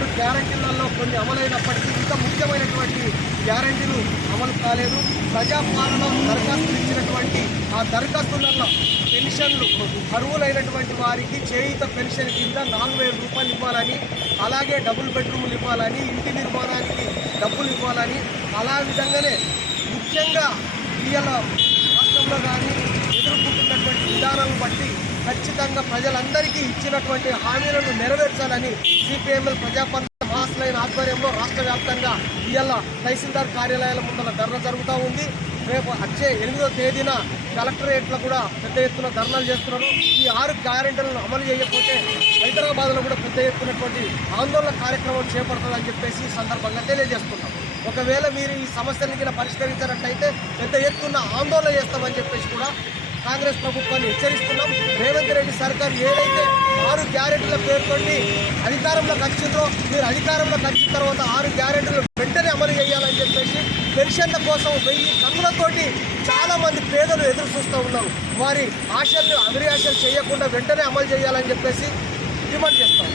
6 గ్యారంటీలలో కొన్ని అమలైనప్పటికీ ఇంకా ముఖ్యమైనటువంటి గ్యారంటీలు అమలు కాలేదు. ప్రజాపాలన దరఖాస్తులు ఇచ్చినటువంటి ఆ దరఖాస్తులలో పెన్షన్లు అర్హులైనటువంటి వారికి చేయూత పెన్షన్ కింద 4,000 రూపాయలు ఇవ్వాలని, అలాగే డబుల్ బెడ్రూమ్లు ఇవ్వాలని, ఇంటి నిర్మాణానికి డబ్బులు ఇవ్వాలని, అలా విధంగానే ముఖ్యంగా ఇవాళ రాష్ట్రంలో కానీ ఎదుర్కొంటున్నటువంటి విధానం బట్టి ఖచ్చితంగా ప్రజలందరికీ ఇచ్చినటువంటి హామీలను నెరవేర్చాలని సిపిఎంఎల్ ప్రజాపాలన మహాసైన్ ఆధ్వర్యంలో రాష్ట్ర వ్యాప్తంగా ఇవాళ తహసీల్దార్ కార్యాలయాల ముందర ధర్నా జరుగుతూ ఉంది. రేపు వచ్చే 8వ తేదీన కలెక్టరేట్లో కూడా పెద్ద ఎత్తున ధర్నాలు చేస్తున్నారు. ఈ 6 గ్యారెంటీలను అమలు చేయకపోతే హైదరాబాద్లో కూడా పెద్ద ఎత్తునటువంటి ఆందోళన కార్యక్రమం చేపడుతుందని చెప్పేసి ఈ సందర్భంగా తెలియజేస్తున్నాం. ఒకవేళ మీరు ఈ సమస్యలను పరిష్కరించినట్లయితే పెద్ద ఎత్తున ఆందోళన చేస్తామని చెప్పేసి కూడా కాంగ్రెస్ ప్రభుత్వాన్ని హెచ్చరిస్తున్నాం. రేవంత్ రెడ్డి సర్కార్ ఏదైతే 6 గ్యారెంటీల పేర్కొండి అధికారంలోకి వచ్చిందో, మీరు అధికారంలోకి వచ్చిన తర్వాత 6 గ్యారెంటీలు వెంటనే అమలు చేయాలని చెప్పేసి పెన్షన్ల కోసం 1000 కన్నులతోటి చాలామంది పేదలు ఎదురు చూస్తూ ఉన్నారు. వారి ఆశలు అభిలాషలు చేయకుండా వెంటనే అమలు చేయాలని చెప్పేసి డిమాండ్ చేస్తాం.